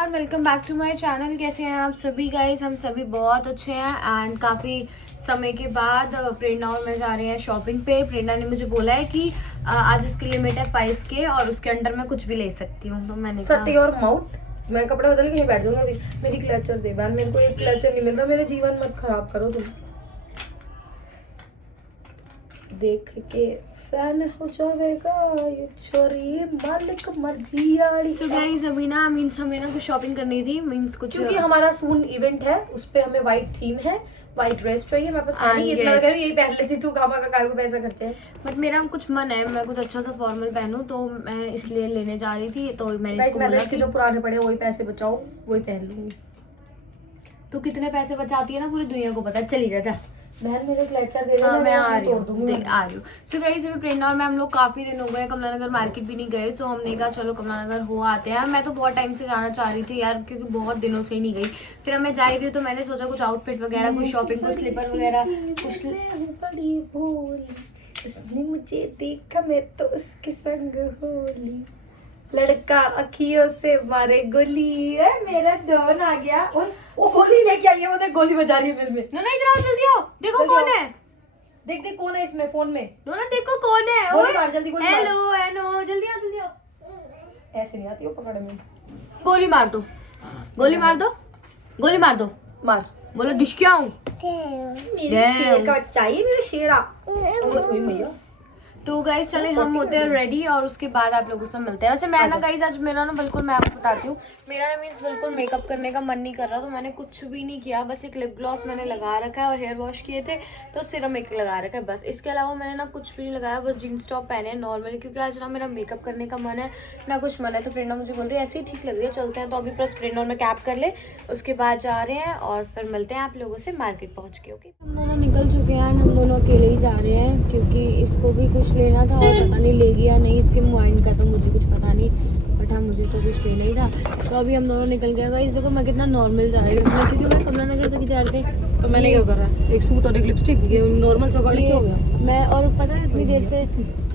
Everyone, welcome back to my channel. कैसे हैं आप सभी गाइस? हम सभी बहुत अच्छे हैं एंड काफ़ी समय के बाद प्रेरणा और मैं जा रहे हैं शॉपिंग पे। प्रेरणा ने मुझे बोला है कि आज उसकी लिमिट है 5K और उसके अंडर मैं कुछ भी ले सकती हूँ। तो मैंने सटी और माउथ मैं कपड़े बदल के यहीं बैठ जाऊंगा। अभी मेरी क्लचर दे बहन, मेरे को एक क्लचर नहीं मिल रहा। मेरा जीवन मत खराब करो तुम। देख के फैन हो जाएगा ये छोरी, मालिक मर्जी आड़ी। सो गाइस अभी ना मीन्स हमें ना कुछ शॉपिंग करनी थी, मीन्स कुछ क्योंकि हमारा सून इवेंट है, उस पे हमें व्हाइट थीम है, व्हाइट ड्रेस चाहिए। मेरे पास है नहीं इतना, yes. कह रही यही पहन लेती तू, कामा का काय को पैसा खर्चे है। बट मेरा कुछ मन है, मैं कुछ अच्छा सा फॉर्मल पहनूं, तो मैं इसलिए लेने जा रही थी। तो मैंने इसको बोला कि जो पुराने पड़े वही पैसे बचाओ, वही पहन लूंगी। तो कितने पैसे बचाती है ना पूरी दुनिया को पता है। चली जा बहन मेरे क्लचर दे दे। हाँ, मैं आ रही हूँ। आ रही हूँ। सो गाइस अभी प्रेरणा और मैं हम लोग काफ़ी दिन हो गए कमला नगर मार्केट भी नहीं गए। सो हमने कहा चलो कमला नगर हो आते हैं। मैं तो बहुत टाइम से जाना चाह रही थी यार, क्योंकि बहुत दिनों से ही नहीं गई। फिर मैं जा रही थी तो मैंने सोचा कुछ आउटफिट वगैरह, कुछ शॉपिंग, कुछ स्लीपर वगैरह कुछ। बड़ी भूल उसने मुझे देखा, मैं तो उसके संग होली। लड़का अखियों से मारे गोली, मेरा डॉन आ गया। वो गोली लेके आई है, वो देख गोली बजा रही है फिल्म में। नोना इधर आओ, जल्दी आओ, देखो कौन है। देख देख कौन है इसमें फोन में। नोना देखो कौन है। गोली मार जल्दी, गोली मार। हेलो हेलो, जल्दी आओ जल्दी आओ। ऐसे नहीं आती वो पकड़ने में। गोली मार दो, गोली मार दो, गोली मार दो। मार। बोलो डिश क्या हूँ। मेरे शेर का बच्चा, ये मेरा शेरा। ओए भैया। तो गाइस चले हम होते हैं रेडी और उसके बाद आप लोगों से मिलते हैं। वैसे मैं ना गाइस आज मेरा ना बिल्कुल, मैं आपको बताती हूँ, मेरा ना मीन्स बिल्कुल मेकअप करने का मन नहीं कर रहा। तो मैंने कुछ भी नहीं किया, बस एक लिप ग्लॉस मैंने लगा रखा है और हेयर वॉश किए थे तो सिरम एक लगा रखा है बस। इसके अलावा मैंने ना कुछ भी नहीं लगाया, बस जीन्स टॉप पहने नॉर्मली, क्योंकि आज ना मेरा मेकअप करने का मन है ना कुछ मन है। तो प्रेरणा मुझे बोल रही है ऐसे ही ठीक लग रही है, चलते हैं। तो अभी बस प्रेरणा और मैं कैब कर ले, उसके बाद जा रहे हैं और फिर मिलते हैं आप लोगों से मार्केट पहुँच के। ओके, हम दोनों निकल चुके हैं, हम दोनों अकेले ही जा रहे हैं क्योंकि इसको भी कुछ लेना था और पता नहीं लेगी या नहीं। इसके मोबाइल का तो मुझे कुछ पता नहीं, बट हाँ मुझे तो कुछ लेना ही था। तो अभी हम दोनों निकल गए गाइस। देखो मैं कितना नॉर्मल जा रही हूँ, क्योंकि मैं कमला नगर तक जा रहे थे। तो मैंने क्या करा, एक सूट और एक लिपस्टिक, ये नॉर्मल सा क्या हो गया। मैं और पता है इतनी देर से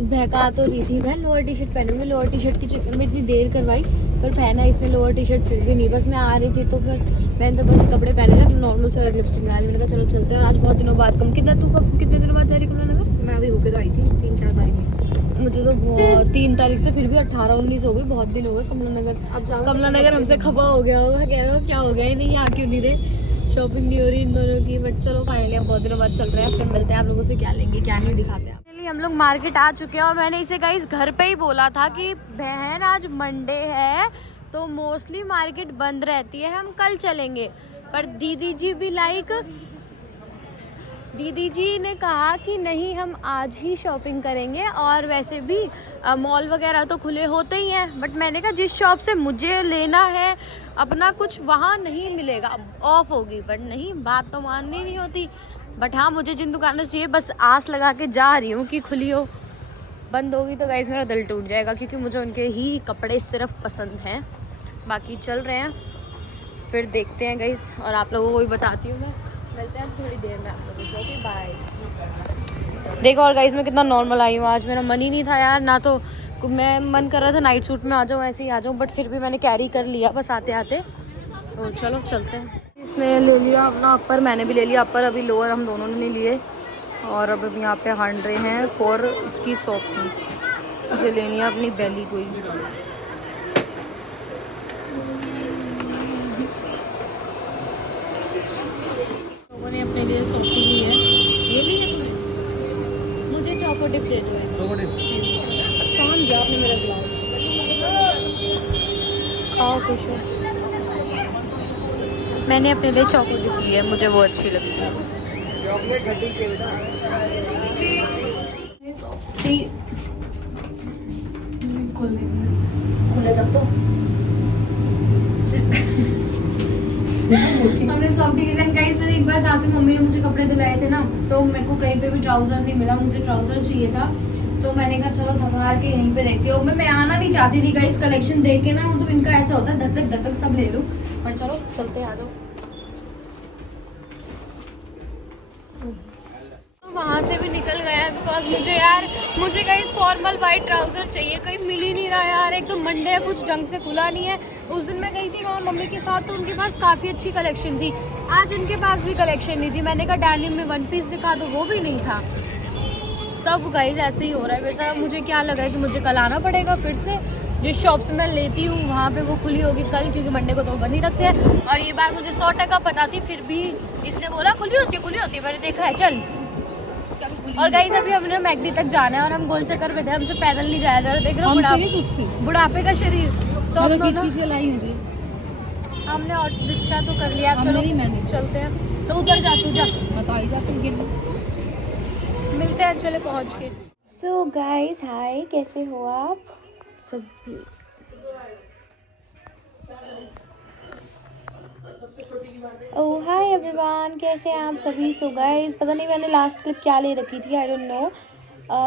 बहका तो रही थी, मैं लोअर टी शर्ट पहनूंगी, लोअर टी शर्ट के चक्कर में इतनी देर करवाई, पर पहना इसने लोअर टी शर्ट फिर भी नहीं। बस मैं आ रही थी तो फिर मैंने तो बस कपड़े पहने थे, नॉर्मल सा लिपस्टिक लगा ली। मैंने कहा चलो चलते हैं। और आज बहुत दिनों बाद कितने दिनों बाद जा रही कमला नगर? मैं अभी होके तो आई थी 3-4 तारीख में। मुझे तो बहुत 3 तारीख से, फिर भी 18-19 हो गई, बहुत दिन हो गए कमला नगर। अब कमला नगर हमसे खपा हो गया होगा, कह रहे हो क्या हो गया है, नहीं यहाँ क्यों नहीं रहे, शॉपिंग नहीं हो रही इन दोनों की। बट चलो फाइनली हम बहुत दिनों बाद चल रहे हैं, फिर मिलते हैं आप लोगों से, क्या लेंगे क्या नहीं दिखाते हैं। हम लोग मार्केट आ चुके हैं और मैंने इसे गाइस घर पे ही बोला था कि बहन आज मंडे है तो मोस्टली मार्केट बंद रहती है, हम कल चलेंगे। पर दीदी जी ने कहा कि नहीं हम आज ही शॉपिंग करेंगे, और वैसे भी मॉल वगैरह तो खुले होते ही हैं। बट मैंने कहा जिस शॉप से मुझे लेना है अपना कुछ, वहाँ नहीं मिलेगा, ऑफ होगी। बट नहीं, बात तो माननी नहीं होती। बट हाँ मुझे जिन दुकानों से चाहिए बस आस लगा के जा रही हूँ कि खुली हो। बंद होगी तो गाइस मेरा दिल टूट जाएगा, क्योंकि मुझे उनके ही कपड़े सिर्फ पसंद हैं। बाकी चल रहे हैं, फिर देखते हैं गाइस, और आप लोगों को भी बताती हूँ मैं। मिलते हैं थोड़ी देर में आप लोगों से। Okay bye. देखो और गाइस मैं कितना नॉर्मल आई हूँ, आज मेरा मन ही नहीं था यार, ना तो मैं मन कर रहा था नाइट सूट में आ जाऊँ, ऐसे ही आ जाऊँ, बट फिर भी मैंने कैरी कर लिया बस आते आते। तो चलो चलते हैं। इसने ले लिया अपना अपर, मैंने भी ले लिया अपर, अभी लोअर हम दोनों ने लिए। और अब यहाँ पे हांड रहे हैं फॉर इसकी शॉप की, इसे लेनी है अपनी बेली कोई। लोगों ने अपने लिए सॉफ्टी ली है, ये ली है तूने? मुझे चॉको डिप दे दो। आसान गया आपने मेरा ग्लास। खाओ खुश हो। मैंने अपने लिए चॉको डिप ली है, मुझे वो अच्छी लगती है। खुले जब तो हमने सॉफ्टी के दिन गाइस, मैंने एक बार जहाँ से मम्मी ने मुझे कपड़े दिलाए थे ना, तो मेरे को कहीं पे भी ट्राउजर नहीं मिला, मुझे ट्राउजर चाहिए था। तो मैंने कहा चलो थकार के यहीं पे देखती हूँ। मैं आना नहीं चाहती थी गाइस, कलेक्शन देख के ना तो इनका ऐसा होता है धक धक सब ले लूँ। पर चलो चलते आ जाओ। वहाँ से भी निकल गया है, बिकॉज मुझे गाइस फॉर्मल वाइट ट्राउजर चाहिए, कहीं मिल ही नहीं रहा यार। एक तो मंडे है, कुछ ढंग से खुला नहीं है, उस दिन मैं गई थी वहाँ मम्मी के साथ, तो उनके पास काफ़ी अच्छी कलेक्शन थी। आज उनके पास भी कलेक्शन नहीं थी। मैंने कहा डेनिम में वन पीस दिखा दो, वो भी नहीं था। सब गाइस ऐसे ही हो रहा है मेरे साथ। मुझे क्या लग रहा है कि मुझे कल आना पड़ेगा फिर से। जिस शॉप से मैं लेती हूँ वहाँ पे वो खुली होगी कल, क्योंकि मंडे को तो बंद ही रखते हैं। और ये बात मुझे 100% पता थी, फिर भी इसने बोला खुली होती है। मैंने देखा है, चल। और गाइस अभी हमने मैकडी तक जाना है और हम गोल चक्कर पे थे, हमसे पैदल नहीं जाया जा रहा। देख रहे हो बुढ़ापे का शरीर। तो हम दोनों लाई होगी। हमने ऑटो रिक्शा तो कर लिया, चलो चलते हैं। तो उधर जा, तू जा, बताई जा फिर मिलते हैं चले पहुँच के। सो गाइस हाय, कैसे हो आप सब? ओह हाय एवरीवन, कैसे हैं आप सभी? सो गाइस पता नहीं मैंने लास्ट क्लिप क्या ले रखी थी, आई डोंट नो,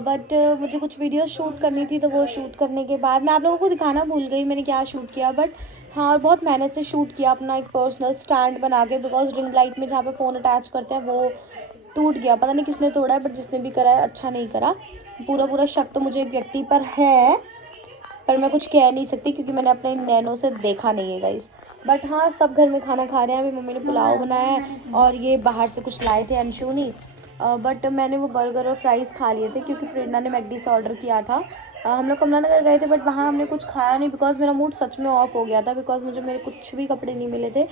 बट मुझे कुछ वीडियो शूट करनी थी। तो वो शूट करने के बाद मैं आप लोगों को दिखाना भूल गई मैंने क्या शूट किया। बट हाँ, और बहुत मेहनत से शूट किया, अपना एक पर्सनल स्टैंड बना के, बिकॉज रिंग लाइट में जहाँ पे फ़ोन अटैच करते हैं वो टूट गया। पता नहीं किसने तोड़ा है, बट जिसने भी करा है अच्छा नहीं करा। पूरा शक तो मुझे एक व्यक्ति पर है, पर मैं कुछ कह नहीं सकती क्योंकि मैंने अपने नैनों से देखा नहीं है गाइस। बट हाँ, सब घर में खाना खा रहे हैं। अभी मम्मी ने पुलाव बनाया है और ये बाहर से कुछ लाए थे अंशु ने, बट मैंने वो बर्गर और फ्राइज़ खा लिए थे क्योंकि प्रेरणा ने मैकडी से ऑर्डर किया था। हम लोग कमला नगर गए थे, बट वहाँ हमने कुछ खाया नहीं बिकॉज मेरा मूड सच में ऑफ हो गया था, बिकॉज मुझे मेरे कुछ भी कपड़े नहीं मिले थे।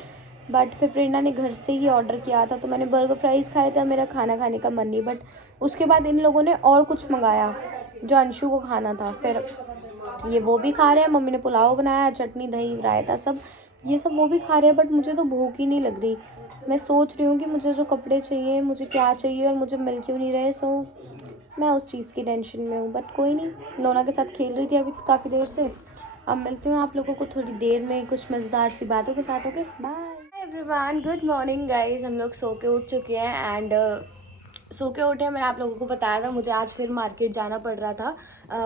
बट फिर प्रेरणा ने घर से ही ऑर्डर किया था, तो मैंने बर्गर फ्राइज़ खाए थे। मेरा खाना खाने का मन नहीं, बट उसके बाद इन लोगों ने और कुछ मंगाया जो अंशु को खाना था। फिर ये वो भी खा रहे हैं, मम्मी ने पुलाव बनाया, चटनी दही रायता सब, ये सब वो भी खा रहे हैं। बट मुझे तो भूख ही नहीं लग रही। मैं सोच रही हूँ कि मुझे जो कपड़े चाहिए, मुझे क्या चाहिए और मुझे मिल क्यों नहीं रहे। सो मैं उस चीज़ की टेंशन में हूँ, बट कोई नहीं। नोना के साथ खेल रही थी अभी काफ़ी देर से। अब मिलती हूँ आप लोगों को थोड़ी देर में कुछ मज़ेदार सी बातों के साथ। Okay bye everyone, good morning guys. हम लोग सो के उठ चुके हैं एंड सो के उठे। मैंने आप लोगों को बताया था मुझे आज फिर मार्केट जाना पड़ रहा था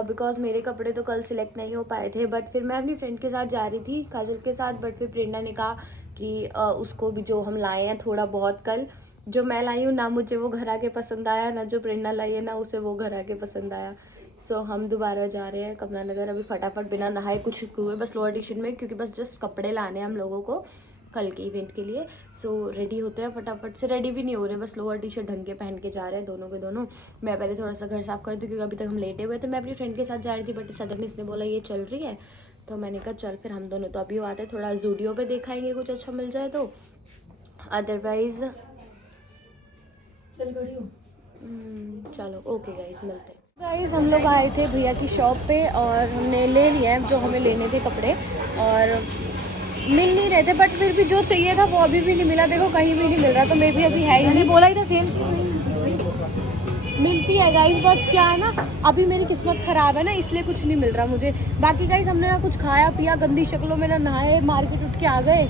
बिकॉज मेरे कपड़े तो कल सिलेक्ट नहीं हो पाए थे। बट फिर मैं अपनी फ्रेंड के साथ जा रही थी, काजल के साथ। बट फिर प्रेरणा ने कहा कि उसको भी जो हम लाए हैं थोड़ा बहुत कल, जो मैं लाई हूँ ना मुझे वो घर आके पसंद आया, ना जो प्रेरणा लाई है ना उसे वो घर आके पसंद आया। सो हम दोबारा जा रहे हैं कमला नगर अभी फटाफट, बिना नहाए कुछ हुए, बस लोअर टी शर्ट में, क्योंकि बस जस्ट कपड़े लाने हैं हम लोगों को कल के इवेंट के लिए। सो रेडी होते हैं फटाफट से। रेडी भी नहीं हो रहे, बस लोअर टी शर्ट ढंग के पहन के जा रहे हैं दोनों के दोनों। मैं पहले थोड़ा सा घर साफ कर दूँ क्योंकि अभी तक हम लेटे हुए थे। मैं अपनी फ्रेंड के साथ जा रही थी, बट सडन इसने बोला ये चल रही है, तो मैंने कहा चल फिर हम दोनों तो अभी आते हैं, थोड़ा जूडियो पे दिखाएंगे कुछ अच्छा मिल जाए तो, अदरवाइज चल खड़ी हो। चलो ओके गाइस, मिलते हैं। गाइस हम लोग आए थे भैया की शॉप पे और हमने ले लिए हैं जो हमें लेने थे कपड़े, और मिल नहीं रहे थे, बट फिर भी जो चाहिए था वो अभी भी नहीं मिला। देखो कहीं भी नहीं मिल रहा, तो मैं भी अभी है ही नहीं। बोला ही था सेम मिलती है गाइस, बस क्या है ना अभी मेरी किस्मत ख़राब है ना, इसलिए कुछ नहीं मिल रहा मुझे। बाकी गाइस हमने ना कुछ खाया पिया, गंदी शक्लों में ना नहाए, मार्केट उठ के आ गए।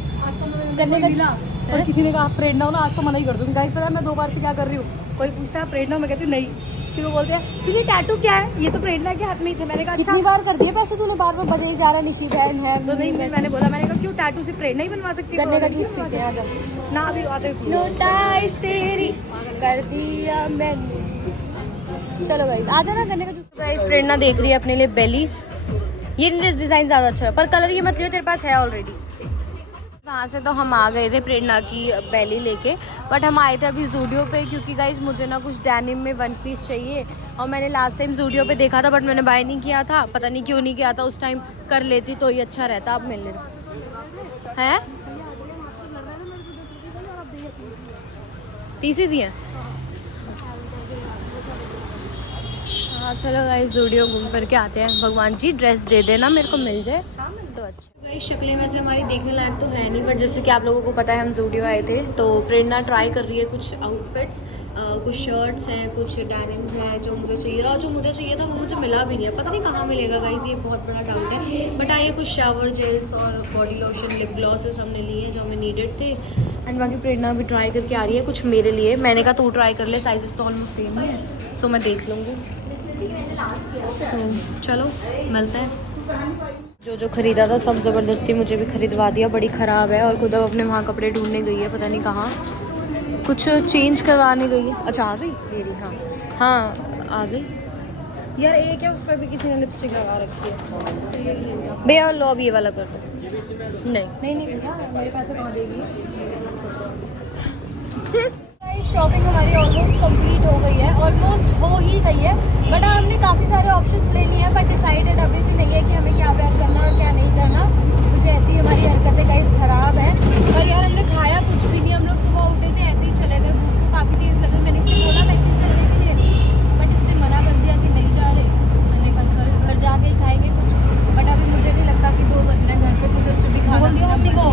करने का मिला और किसी ने कहा प्रेरणा हो ना आज तो मना ही कर दूँगी। गाइस पता है मैं 2 बार से क्या कर रही हूँ, कोई पूछता है प्रेरणा, मैं कहती हूँ नहीं, फिर वो बोलते हैं फिर ये टैटू क्या है, ये तो प्रेरणा के हाथ में ही थे। मैंने कहा कितनी बार कर दिए पैसे तूने, बार बार बजे ही जा रहा है, निशी बहन है तो नहीं। मैंने बोला, मैंने कहा क्यों टैटू से प्रेरणा ही बनवा सकती है। करने का जूस पीते हैं, आ जाओ ना अभी आते नोटाइस तेरी कर दिया मैंने। चलो गाइस आ जाना करने का जूस। गाइस प्रेरणा देख रही है अपने लिए बेली, ये डिज़ाइन ज़्यादा अच्छा है, पर कलर ये मत लियो, तेरे पास है ऑलरेडी। वहाँ से तो हम आ गए थे प्रेरणा की बेली लेके, बट हम आए थे अभी जूडियो पे क्योंकि गाइस मुझे ना कुछ डेनिम में वन पीस चाहिए, और मैंने लास्ट टाइम जूडियो पे देखा था बट मैंने बाय नहीं किया था, पता नहीं क्यों नहीं किया था उस टाइम, कर लेती तो ही अच्छा रहता। आप मिल ले हैं 30 ही दिए। हाँ चलो गाइस जूडियो घूम फिर के आते हैं। भगवान जी ड्रेस दे देना मेरे को, मिल जाए तो अच्छा। गाइस शक्लें वैसे हमारी देखने लायक तो है नहीं, बट जैसे कि आप लोगों को पता है हम जूडियो आए थे, तो प्रेरणा ट्राई कर रही है कुछ आउटफिट्स, कुछ शर्ट्स हैं, कुछ डेनिम्स हैं जो मुझे चाहिए, और जो मुझे चाहिए था वो मुझे मिला भी नहीं है, पता नहीं कहाँ मिलेगा गाइस, ये बहुत बड़ा डाउट है। बट आइए कुछ शावर जेल्स और बॉडी लोशन लिप ग्लॉसेस हमने लिए हैं जो हमें नीडेड थे। एंड बाकी प्रेरणा भी ट्राई करके आ रही है कुछ मेरे लिए। मैंने कहा तू ट्राई कर ले, साइजेस तो ऑलमोस्ट सेम ही है, सो मैं देख लूँगी। तो चलो मिलते हैं। जो खरीदा था सब ज़बरदस्ती मुझे भी खरीदवा दिया, बड़ी ख़राब है, और खुद अब अपने वहाँ कपड़े ढूंढने गई है, पता नहीं कहाँ, कुछ चेंज करवाने गई है। अच्छा आ गई मेरी, हाँ आ गई यार। एक है उस पर भी किसी ने लिपस्टिक लगा रखी है भैया, लो अब ये वाला कर दो। नहीं नहीं नहीं भैया, मेरे पैसे कहाँ देगी? शॉपिंग हमारी ऑलमोस्ट कंप्लीट हो गई है, ऑलमोस्ट हो ही गई है, बट हमने काफ़ी सारे ऑप्शंस ले लिए हैं, बट डिसाइडेड अभी भी नहीं है कि हमें क्या वेयर करना और क्या नहीं करना। कुछ ऐसी हमारी हरकतें गाइस ख़राब हैं। और यार हमने खाया कुछ भी नहीं, हम लोग सुबह उठे थे ऐसे ही चले गए, भूख को काफ़ी तेज़ लगी। मैंने इससे बोला मैं क्यों चलने के लिए, बट इसने मना कर दिया कि नहीं जा रहे। मैंने कहा चल घर जाके ही खाएंगे कुछ, बट अभी मुझे नहीं लगता कि 2 बज रहे हैं, घर पे कुछ भी खाना दिया मम्मी को।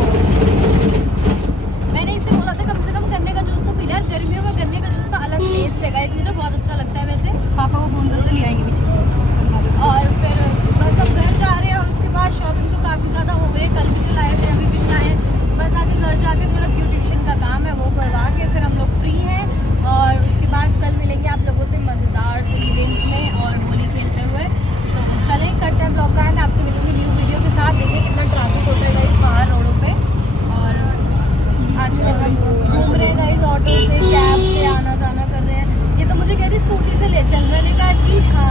मैंने इससे बोला था कम से कम गन्ने का जूस तो पी लिया, गर्मियों में गन्ने का जूस का अलग टेस्ट है गाइस, मुझे बहुत अच्छा लगता है वैसे। पापा को फोन करके ले आएंगे पीछे से। और फिर बस अब घर जा रहे हैं, और उसके बाद शॉपिंग तो काफ़ी ज़्यादा हो गई, कल भी चलाए थे अभी भी चलाए। बस आगे घर जाके थोड़ा ब्यूटिशियन का काम है वो करवा के फिर हम लोग फ्री हैं, और उसके बाद कल मिलेंगे आप लोगों से मज़ेदार से इवेंट में और होली खेलते हुए। तो चलें करते हैं ब्लॉग का एंड, आपसे मिलूंगी न्यू वीडियो के साथ। देखिए कितना ट्रैफिक होता है गाइस बाहर रोडों पे, और आजकल हम घूम रहे हैं गाइस ऑटो से कैब से आना जाना कर रहे हैं। ये तो मुझे कह रही स्कूटी से ले चल, मैंने कहा जी हाँ